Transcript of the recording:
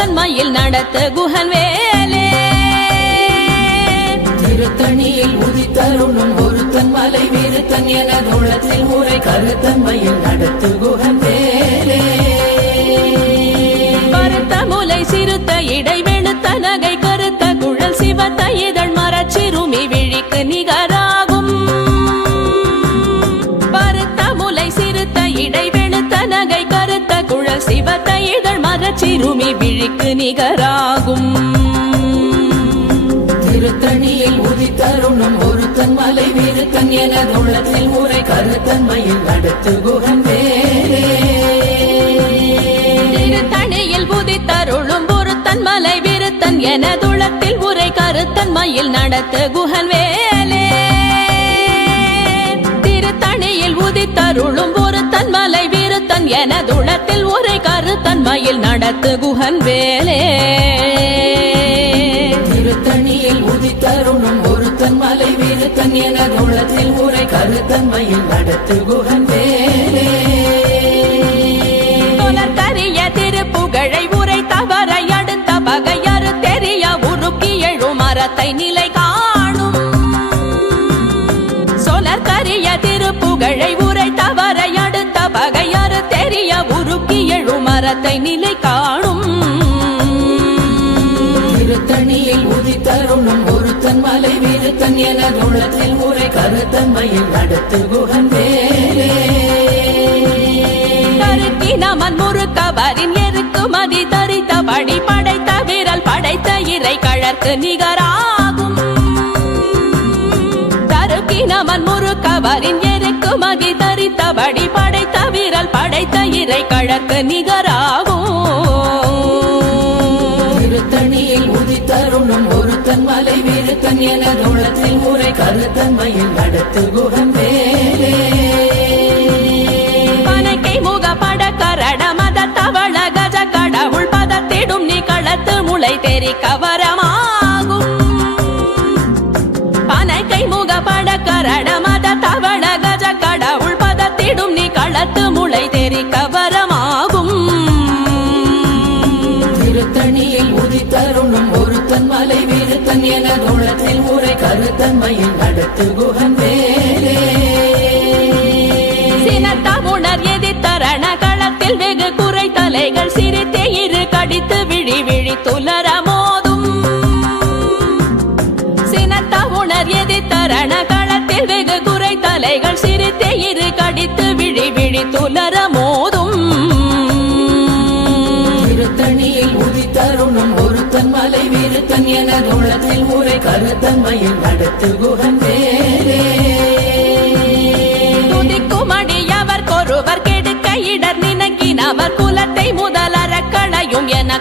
தன்மையில் நடத்து குகன் வேலே திருத்தணியில் உதித்தருளும் ஒருத்தன் மலை விருத்தன் என தோளத்தில் முறை கருத்தன்மையில் நடத்து குகன் வேலே பருத்த முலை சிறுத்த இடை வெளுத்த நகை கருத்த குழல் சிவத்த இதழ் மரச்சிறுமி விழிக்கு நிகராகும் பருத்த முலை சிறுத்த இடை வெளுத்த நகை கருத்த குழல் சிவத்த இதழ் மரச்சிறுமி விழிக்கு நிகராகும் திருத்தணியில் உதித்தருளும் ஒருத்தன் மலை விருத்தன் என தோளத்தில் முறை கருத்தன்மையில் நடத்து குகன் வேலே திருத்தணியில் உதித்தருளும் ஒருத்தன் மலை விருத்தன் என துளத்தில் உரை கருத்தன்மையில் நடத்து குகன் வேலே திருத்தணியில் உதித்தருளும் ஒருத்தன் மலை விருத்தன் என துளத்தில் உரை கருத்தன்மையில் நடத்து குகன் வேலே திருத்தணியில் உதித்தருளும் ஒருத்தன் மலை விருத்தன் என தோளத்தில் முறை கருத்தன்மையில் நடத்து குகன் வேலே கரிய திருப்புகழை உரை தவறை அடுத்த பகையறு தெரிய உருக்கி எழும் மரத்தை நிலை காணும் சொலற்கரிய திருப்புகழை உரை தவறை அடுத்த பகையறு தெரிய உருக்கி எழும் மரத்தை நிலை காணும் திருத்தணியில் உதித்தருளும் ஒருத்தன் மலை விருத்தன் என தோளத்தில் முறை கருத்தன்மையில் நடத்து குகன் வேலே நமன் முறுக்கவரின் எருக்கு மதி தரித்த படி படைத்த விரல் படைத்த இறை கழற்கு நிகராகும் தருக்கி நமன் முறுக்கவரின் எருக்கு மதி தரித்த படி படைத்த விரல் படைத்த இறை கழற்கு நிகராகும் திருத்தணியில் உதித்தருளும் ஒருத்தன் மலை விருத்தன் என தோளத்தில் முறை கருத்தன்மையில் நடத்து குகன் வேலே கரட மத தவள கஜ கடவுள் பதத்திடும் நீ களத்து முளை தெரி கவரமாகும் பனைக்கை முக பட கரட மத தவள கஜ கடவுள் பதத்திடும் நீ களத்து முளை தெரி கவரமாகும் திருத்தணியில் உதித்தருளும் ஒருத்தன் மலை விருத்தன் என தோளத்தில் முறை கருத்தன்மையில் நடத்து குகன் வேலே சினத்தமுணர் எதிர்த்தரண களத்தில் வெகு குறை தலைகள் சிரித்தே இரு கடித்து விழி விழி துலர மோதும் சினத்தமுணர் எதிர்த்தரண களத்தில் வெகு குறை தலைகள் சிரித்தே இரு கடித்து விழி விழி துலர மோதும் திருத்தணியில் உதித்தருளும் ஒருத்தன் மலை விருத்தன் என தோளத்தில் முறை கருத்தன்மையில் நடத்து குகன் வேலே துதிக்குமடியவர் கொருவர் கெடுக்க இடர் நினைக்கினவர் குலத்தை முதலற களையும் என